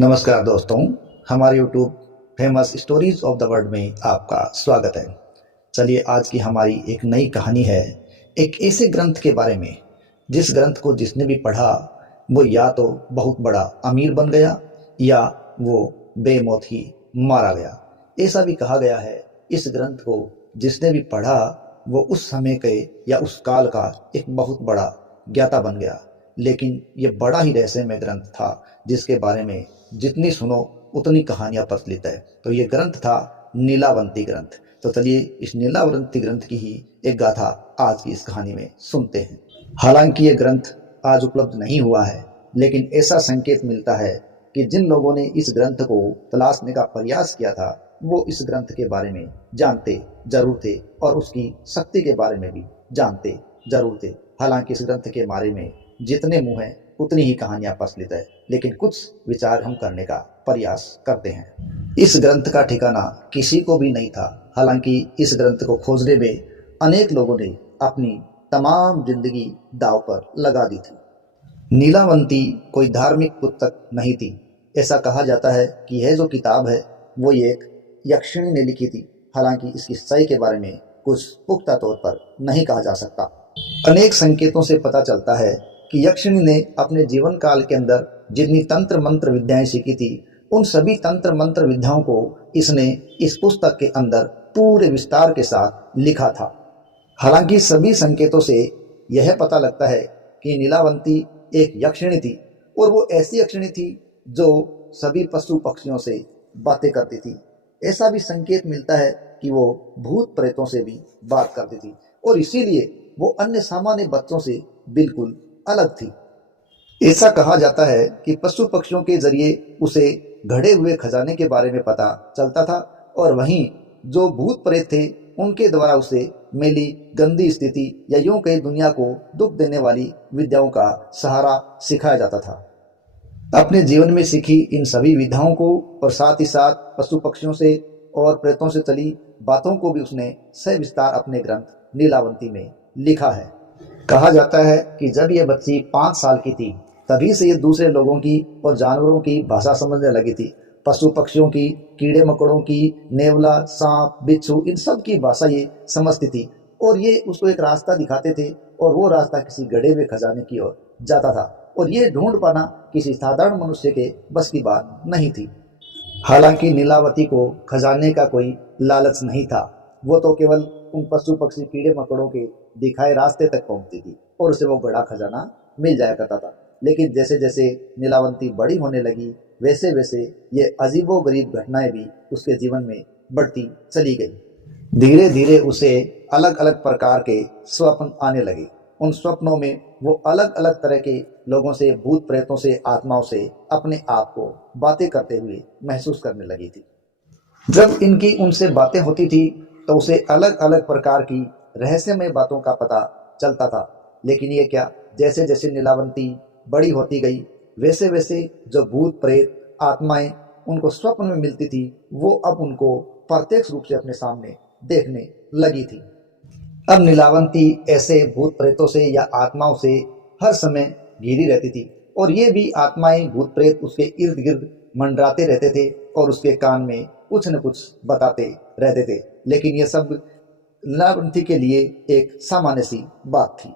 नमस्कार दोस्तों, हमारे YouTube famous stories of the world में आपका स्वागत है। चलिए, आज की हमारी एक नई कहानी है एक ऐसे ग्रंथ के बारे में जिस ग्रंथ को जिसने भी पढ़ा वो या तो बहुत बड़ा अमीर बन गया या वो बेमौत ही मारा गया। ऐसा भी कहा गया है इस ग्रंथ को जिसने भी पढ़ा वो उस समय के या उस काल का एक बहुत बड़ा ज्ञाता बन गया। लेकिन ये बड़ा ही रहस्यमय ग्रंथ था जिसके बारे में जितनी सुनो उतनी कहानियां प्रचलित है। तो ये ग्रंथ था नीलावंती ग्रंथ। तो चलिए इस नीलावंती ग्रंथ की ही एक गाथा आज की इस कहानी में सुनते हैं। हालांकि ये ग्रंथ आज उपलब्ध नहीं हुआ है, लेकिन ऐसा संकेत मिलता है कि जिन लोगों ने इस ग्रंथ को तलाशने का प्रयास किया था वो इस ग्रंथ के बारे में जानते जरूर थे और उसकी शक्ति के बारे में भी जानते जरूर थे। हालांकि इस ग्रंथ के बारे में जितने मुंह हैं उतनी ही कहानियां प्रचलित है, लेकिन कुछ विचार हम करने का प्रयास करते हैं। इस ग्रंथ का ठिकाना किसी को भी नहीं था। हालांकि इस ग्रंथ को खोजने में अनेक लोगों ने अपनी तमाम जिंदगी दांव पर लगा दी थी। नीलावंती कोई धार्मिक पुस्तक नहीं थी। ऐसा कहा जाता है कि यह जो किताब है वो एक यक्षिणी ने लिखी थी। हालांकि इसकी सही के बारे में कुछ पुख्ता तौर पर नहीं कहा जा सकता। अनेक संकेतों से पता चलता है कि यक्षिणी ने अपने जीवन काल के अंदर जितनी तंत्र मंत्र विद्याएं सीखी थी उन सभी तंत्र मंत्र विद्याओं को इसने इस पुस्तक के अंदर पूरे विस्तार के साथ लिखा था। हालांकि सभी संकेतों से यह पता लगता है कि नीलावंती एक यक्षिणी थी और वो ऐसी यक्षिणी थी जो सभी पशु पक्षियों से बातें करती थी। ऐसा भी संकेत मिलता है कि वो भूत प्रेतों से भी बात करती थी और इसीलिए वो अन्य सामान्य बच्चों से बिल्कुल अलग थी। ऐसा कहा जाता है कि पशु पक्षियों के जरिए उसे घड़े हुए खजाने के बारे में पता चलता था और वहीं जो भूत प्रेत थे उनके द्वारा उसे मेली गंदी स्थिति या यूं कहीं दुनिया को दुख देने वाली विद्याओं का सहारा सिखाया जाता था। अपने जीवन में सीखी इन सभी विद्याओं को और साथ ही साथ पशु पक्षियों से और प्रेतों से चली बातों को भी उसने सविस्तार अपने ग्रंथ नीलावंती में लिखा है। कहा जाता है कि जब यह बच्ची 5 साल की थी तभी से ये दूसरे लोगों की और जानवरों की भाषा समझने लगी थी। पशु पक्षियों की, कीड़े मकोड़ों की, नेवला, सांप, बिच्छू, इन सब की भाषा ये समझती थी और ये उसको एक रास्ता दिखाते थे और वो रास्ता किसी गड़े हुए खजाने की ओर जाता था और ये ढूंढ पाना किसी साधारण मनुष्य के बस की बात नहीं थी। हालांकि नीलावती को खजाने का कोई लालच नहीं था। वो तो केवल उन पशु पक्षी कीड़े मकोड़ों के दिखाए रास्ते तक पहुंचती थी और उसे वो बड़ा खजाना मिल जाया करता था। लेकिन जैसे जैसे नीलावंती बड़ी होने लगी वैसे वैसे ये अजीबो गरीब घटनाएं भी उसके जीवन में बढ़ती चली गई। धीरे धीरे उसे अलग अलग प्रकार के स्वप्न आने लगे। उन स्वप्नों में वो अलग अलग तरह के लोगों से, भूत प्रेतों से, आत्माओं से अपने आप को बातें करते हुए महसूस करने लगी थी। जब इनकी उनसे बातें होती थी तो उसे अलग अलग प्रकार की रहस्यमय बातों का पता चलता था। लेकिन ये क्या, जैसे जैसे नीलावंती बड़ी होती गई वैसे वैसे जो भूत प्रेत आत्माएं उनको स्वप्न में मिलती थी वो अब उनको प्रत्यक्ष रूप से अपने सामने देखने लगी थी। अब नीलावंती ऐसे भूत प्रेतों से या आत्माओं से हर समय घिरी रहती थी और ये भी आत्माएं भूत प्रेत उसके इर्द गिर्द मंडराते रहते थे और उसके कान में कुछ न कुछ बताते रहते थे। लेकिन ये सब नीलावंती के लिए एक सामान्य सी बात थी।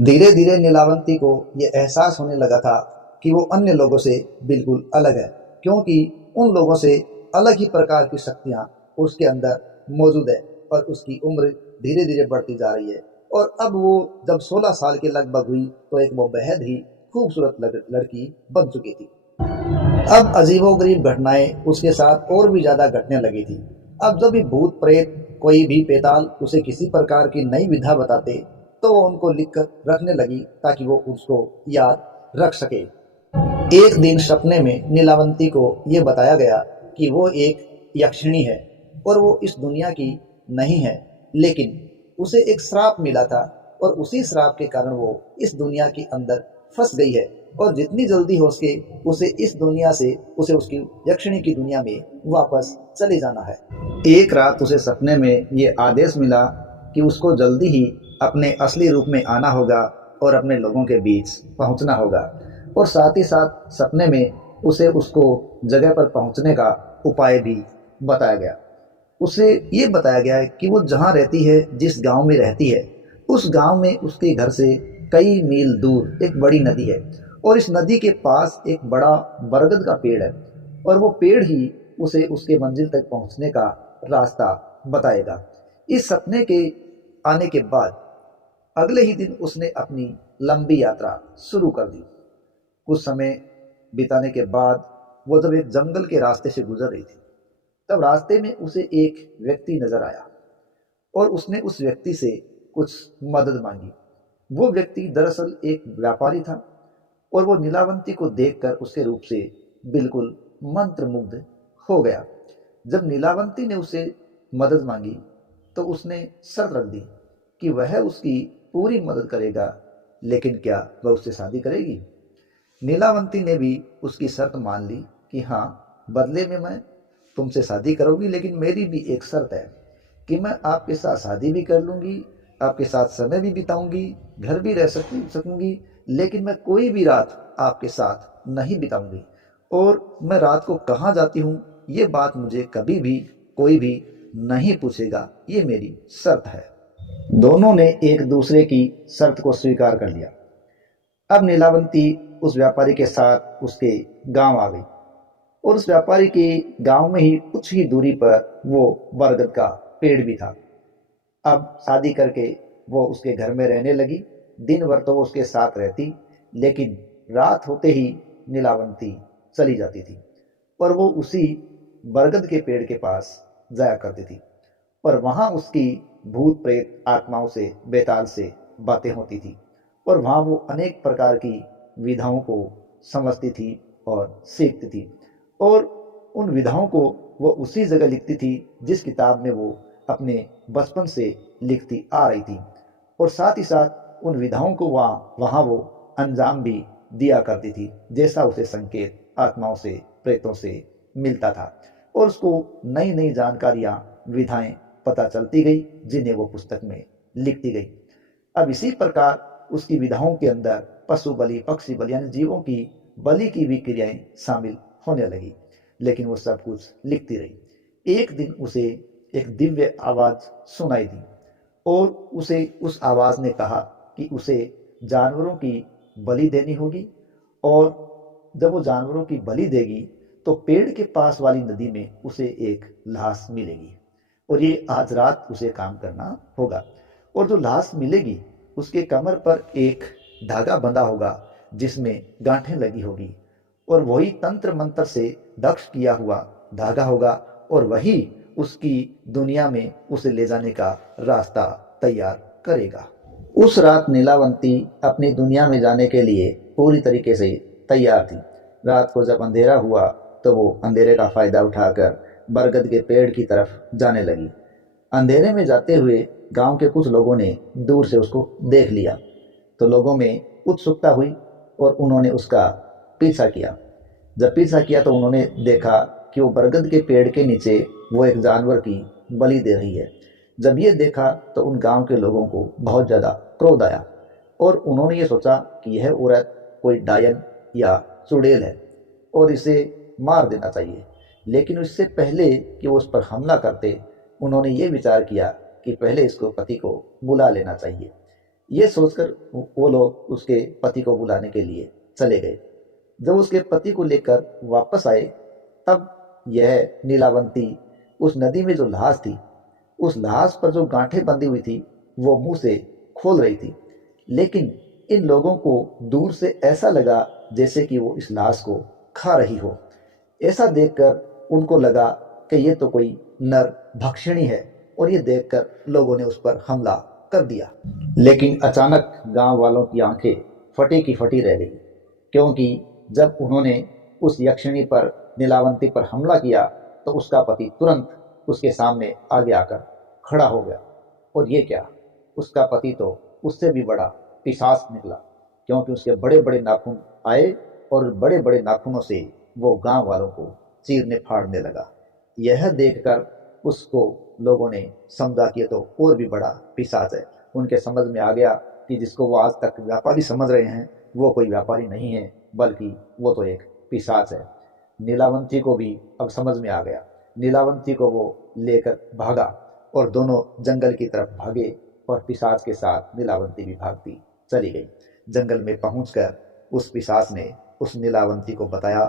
धीरे धीरे नीलावंती को यह एहसास होने लगा था कि वो अन्य लोगों से बिल्कुल अलग है, क्योंकि उन लोगों से अलग ही प्रकार की शक्तियां उसके अंदर मौजूद है और उसकी उम्र धीरे धीरे बढ़ती जा रही है। और अब वो जब 16 साल के लगभग हुई तो एक वो बेहद ही खूबसूरत लड़की बन चुकी थी। अब अजीबोगरीब घटनाएं उसके साथ और भी ज्यादा घटने लगी थी। अब जब भी भूत प्रेत कोई भी पेताल उसे किसी प्रकार की नई विधा बताते तो वो उनको लिखकर रखने लगी ताकि वो उसको याद रख सके। एक दिन सपने में नीलावंती को ये बताया गया कि वो एक यक्षिणी है और वो इस दुनिया की नहीं है, लेकिन उसे एक श्राप मिला था और उसी श्राप के कारण वो इस दुनिया के अंदर फंस गई है और जितनी जल्दी हो सके उसे इस दुनिया से उसे उसकी यक्षिणी की दुनिया में वापस चले जाना है। एक रात उसे सपने में ये आदेश मिला कि उसको जल्दी ही अपने असली रूप में आना होगा और अपने लोगों के बीच पहुंचना होगा और साथ ही साथ सपने में उसे उसको जगह पर पहुंचने का उपाय भी बताया गया। उसे ये बताया गया है कि वो जहाँ रहती है, जिस गांव में रहती है, उस गांव में उसके घर से कई मील दूर एक बड़ी नदी है और इस नदी के पास एक बड़ा बरगद का पेड़ है और वो पेड़ ही उसे उसके मंजिल तक पहुंचने का रास्ता बताएगा। इस सपने के आने के बाद अगले ही दिन उसने अपनी लंबी यात्रा शुरू कर दी। कुछ समय बिताने के बाद वो जब एक जंगल के रास्ते से गुजर रही थी, तब रास्ते में उसे एक व्यक्ति नजर आया और उसने उस व्यक्ति से कुछ मदद मांगी। वो व्यक्ति दरअसल एक व्यापारी था और वो नीलावंती को देखकर उसके रूप से बिल्कुल मंत्रमुग्ध हो गया। जब नीलावंती ने उसे मदद मांगी तो उसने शर्त रख दी कि वह उसकी पूरी मदद करेगा, लेकिन क्या वह उससे शादी करेगी? नीलावंती ने भी उसकी शर्त मान ली कि हाँ, बदले में मैं तुमसे शादी करूंगी, लेकिन मेरी भी एक शर्त है कि मैं आपके साथ शादी भी कर लूंगी, आपके साथ समय भी बिताऊंगी, घर भी रह सकूंगी, लेकिन मैं कोई भी रात आपके साथ नहीं बिताऊंगी और मैं रात को कहाँ जाती हूँ ये बात मुझे कभी भी कोई भी नहीं पूछेगा, ये मेरी शर्त है। दोनों ने एक दूसरे की शर्त को स्वीकार कर लिया। अब नीलावंती उस व्यापारी के साथ उसके गांव आ गई और उस व्यापारी के गांव में ही कुछ ही दूरी पर वो बरगद का पेड़ भी था। अब शादी करके वो उसके घर में रहने लगी। दिन भर तो वो उसके साथ रहती, लेकिन रात होते ही नीलावंती चली जाती थी और वो उसी बरगद के पेड़ के पास जाया करती थी और वहां उसकी भूत प्रेत आत्माओं से, बेताल से बातें होती थी और वहां वो अनेक प्रकार की विधाओं को समझती थी और सीखती थी और उन विधाओं को वो उसी जगह लिखती थी जिस किताब में वो अपने बचपन से लिखती आ रही थी और साथ ही साथ उन विधाओं को वहां वो अंजाम भी दिया करती थी, जैसा उसे संकेत आत्माओं से, प्रेतों से मिलता था और उसको नई नई जानकारियां, विधाएं पता चलती गई, जिन्हें वो पुस्तक में लिखती गई। अब इसी प्रकार उसकी विधाओं के अंदर पशु बलि, पक्षी बलि यानी जीवों की बलि की भी क्रियाएं शामिल होने लगी, लेकिन वो सब कुछ लिखती रही। एक दिन उसे एक दिव्य आवाज सुनाई दी और उसे उस आवाज ने कहा कि उसे जानवरों की बलि देनी होगी और जब वो जानवरों की बलि देगी तो पेड़ के पास वाली नदी में उसे एक लाश मिलेगी और ये आज रात उसे काम करना होगा और जो लाश मिलेगी उसके कमर पर एक धागा बंधा होगा जिसमें गांठें लगी होगी और वही तंत्र मंत्र से दक्ष किया हुआ धागा होगा और वही उसकी दुनिया में उसे ले जाने का रास्ता तैयार करेगा। उस रात नीलावंती अपनी दुनिया में जाने के लिए पूरी तरीके से तैयार थी। रात को जब अंधेरा हुआ तो वो अंधेरे का फायदा उठाकर बरगद के पेड़ की तरफ जाने लगी। अंधेरे में जाते हुए गांव के कुछ लोगों ने दूर से उसको देख लिया तो लोगों में उत्सुकता हुई और उन्होंने उसका पीछा किया। जब पीछा किया तो उन्होंने देखा कि वो बरगद के पेड़ के नीचे वो एक जानवर की बलि दे रही है। जब ये देखा तो उन गांव के लोगों को बहुत ज़्यादा क्रोध आया और उन्होंने ये सोचा कि यह औरत कोई डायन या चुड़ैल है और इसे मार देना चाहिए। लेकिन इससे पहले कि वो उस पर हमला करते, उन्होंने ये विचार किया कि पहले इसको पति को बुला लेना चाहिए। ये सोचकर वो लोग उसके पति को बुलाने के लिए चले गए। जब उसके पति को लेकर वापस आए तब यह नीलावंती उस नदी में जो लाश थी, उस लाश पर जो गांठें बंधी हुई थी वो मुंह से खोल रही थी, लेकिन इन लोगों को दूर से ऐसा लगा जैसे कि वो इस लाश को खा रही हो। ऐसा देखकर उनको लगा कि ये तो कोई नर भक्षिणी है और ये देखकर लोगों ने उस पर हमला कर दिया। लेकिन अचानक गांव वालों की आंखें फटी की फटी रह गई, क्योंकि जब उन्होंने उस यक्षिणी पर, नीलावंती पर हमला किया तो उसका पति तुरंत उसके सामने आगे आकर खड़ा हो गया। और ये क्या, उसका पति तो उससे भी बड़ा पिशाच निकला, क्योंकि उसके बड़े बड़े नाखून आए और बड़े बड़े नाखूनों से वो गांव वालों को चीरने फाड़ने लगा। यह देखकर उसको लोगों ने समझा कि तो और भी बड़ा पिशाच है। उनके समझ में आ गया कि जिसको वो आज तक व्यापारी समझ रहे हैं वो कोई व्यापारी नहीं है, बल्कि वो तो एक पिशाच है। नीलावंती को भी अब समझ में आ गया। नीलावंती को वो लेकर भागा और दोनों जंगल की तरफ भागे और पिशाच के साथ नीलावंती भी भागती चली गई। जंगल में पहुंचकर उस पिशाच ने उस नीलावंती को बताया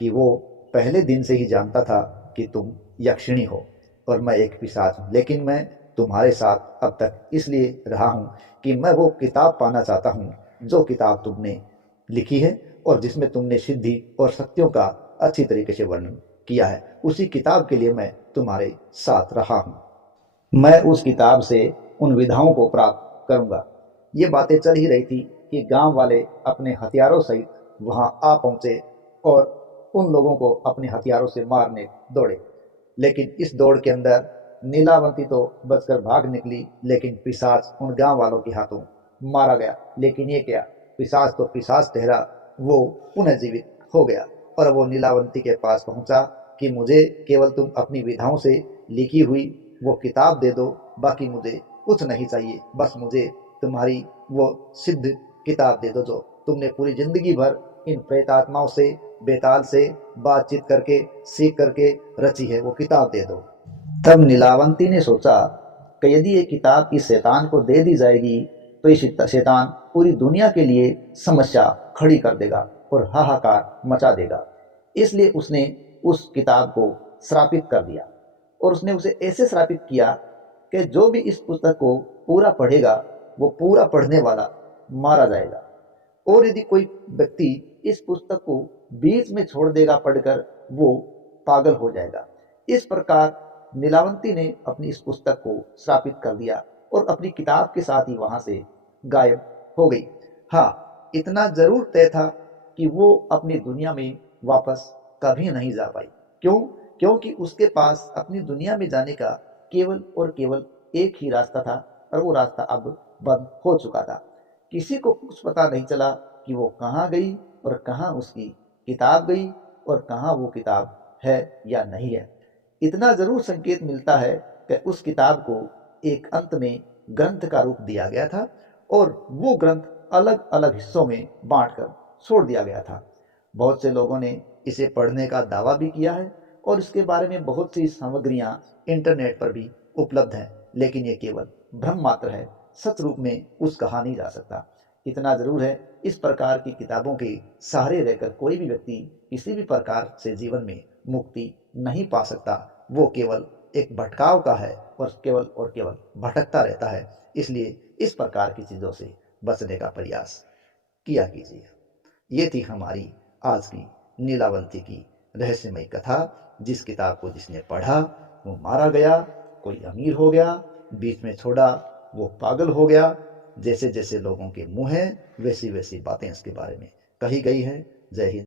कि वो पहले दिन से ही जानता था कि तुम यक्षिणी हो और मैं एक पिशाच हूँ, लेकिन मैं तुम्हारे साथ अब तक इसलिए रहा हूँ कि मैं वो किताब पाना चाहता हूँ जो किताब तुमने लिखी है और जिसमें तुमने सिद्धि और शक्तियों का अच्छी तरीके से वर्णन किया है। उसी किताब के लिए मैं तुम्हारे साथ रहा हूँ। मैं उस किताब से उन विधाओं को प्राप्त करूंगा। ये बातें चल ही रही थी कि गांव वाले अपने हथियारों सहित वहां आ पहुंचे और उन लोगों को अपने हथियारों से मारने दौड़े। लेकिन इस दौड़ के अंदर नीलावंती तो बचकर भाग निकली, लेकिन पिशाच उन गांव वालों के हाथों मारा गया। लेकिन ये क्या, पिशाच तो पिशाच ठहरा, वो पुनर्जीवित हो गया और वो नीलावंती के पास पहुंचा कि मुझे केवल तुम अपनी विधाओं से लिखी हुई वो किताब दे दो, बाकी मुझे कुछ नहीं चाहिए, बस मुझे तुम्हारी वो सिद्ध किताब दे दो जो तुमने पूरी जिंदगी भर इन प्रेतात्माओं से बेताल से बातचीत करके सीख करके रची है, वो किताब दे दो। तब नीलावंती ने सोचा कि यदि ये किताब इस शैतान को दे दी जाएगी तो ये शैतान पूरी दुनिया के लिए समस्या खड़ी कर देगा और हाहाकार मचा देगा। इसलिए उसने उस किताब को श्रापित कर दिया और उसने उसे ऐसे श्रापित किया कि जो भी इस पुस्तक को पूरा पढ़ेगा वो पूरा पढ़ने वाला मारा जाएगा, और यदि कोई व्यक्ति इस पुस्तक को बीच में छोड़ देगा पढ़कर वो पागल हो जाएगा। इस प्रकार नीलावंती ने अपनी इस पुस्तक को श्रापित कर दिया और अपनी किताब के साथ ही वहां से गायब हो गई। हाँ, इतना जरूर तय था कि वो अपनी दुनिया में वापस कभी नहीं जा पाई। क्यों? क्योंकि उसके पास अपनी दुनिया में जाने का केवल और केवल एक ही रास्ता था और वो रास्ता अब बंद हो चुका था। किसी को कुछ पता नहीं चला कि वो कहाँ गई और कहाँ उसकी किताब गई और कहाँ वो किताब है या नहीं है। इतना जरूर संकेत मिलता है कि उस किताब को एक अंत में ग्रंथ का रूप दिया गया था और वो ग्रंथ अलग अलग हिस्सों में बांटकर छोड़ दिया गया था। बहुत से लोगों ने इसे पढ़ने का दावा भी किया है और इसके बारे में बहुत सी सामग्रियां इंटरनेट पर भी उपलब्ध हैं, लेकिन ये केवल भ्रम मात्र है, सच रूप में उस कहा नहीं जा सकता। इतना जरूर है, इस प्रकार की किताबों के सहारे रहकर कोई भी व्यक्ति किसी भी प्रकार से जीवन में मुक्ति नहीं पा सकता। वो केवल एक भटकाव का है और केवल भटकता रहता है। इसलिए इस प्रकार की चीज़ों से बचने का प्रयास किया कीजिए। ये थी हमारी आज की नीलावंती की रहस्यमय कथा। जिस किताब को जिसने पढ़ा वो मारा गया, कोई अमीर हो गया, बीच में छोड़ा वो पागल हो गया। जैसे जैसे लोगों के मुंह हैं वैसी वैसी बातें इसके बारे में कही गई हैं। जय हिंद।